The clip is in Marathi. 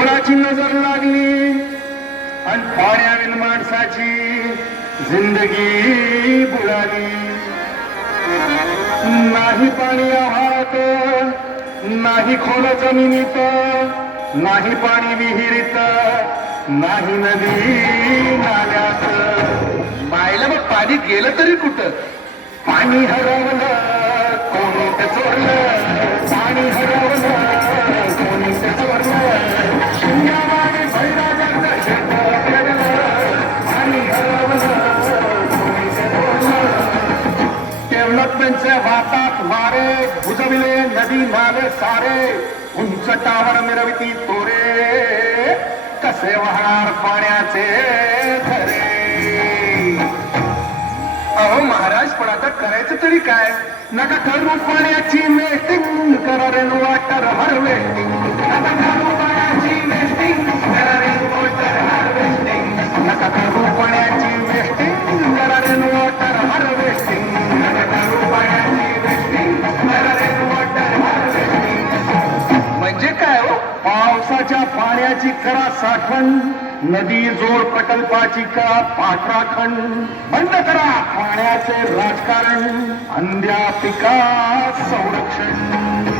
कोणाची नजर लागली आणि पाण्याविन माणसाची जिंदगी बुडाली. नाही पाणी आहारात, नाही खोल जमिनीत, नाही पाणी विहिरीत, नाही नदी नाल्यात. मायला मग पाणी गेलं तरी कुठं? पाणी हरवलं कोणी ते चोरलं, पाणी हरवलं कोणी ते चोरलं. शून्यवाणी भैराजाचं शेत पेरलं, पाणी हरवलं कोणी ते चोरलं. डेव्हलपमेंटचे वातात वारे बुजविले नदी नाले सारे, उंच टावर मिरविती तोरे, कसे वाहणार पाण्याचे खरे. अहो महाराज, पण आता करायचं तरी काय? नका करू पाण्याची वेस्टिंग, करा रेन वॉटर हार्वेस्टिंग. नका करू पाण्याची वेस्टिंग, करा रेन वॉटर हार्वेस्टिंग. नका करू पाण्याची वेस्टिंग, करा रेन वॉटर हार्वेस्टिंग. नका करू पाण्याची वेस्टिंग, करा रेन वॉटर हार्वेस्टिंग. म्हणजे काय हो? पावसाच्या पाण्याची करा साठवण, नदी जोड प्रकल्पाची करा पाठराखण. बंद करा पाण्याचे राजकारण, अंध्या पिका संरक्षण.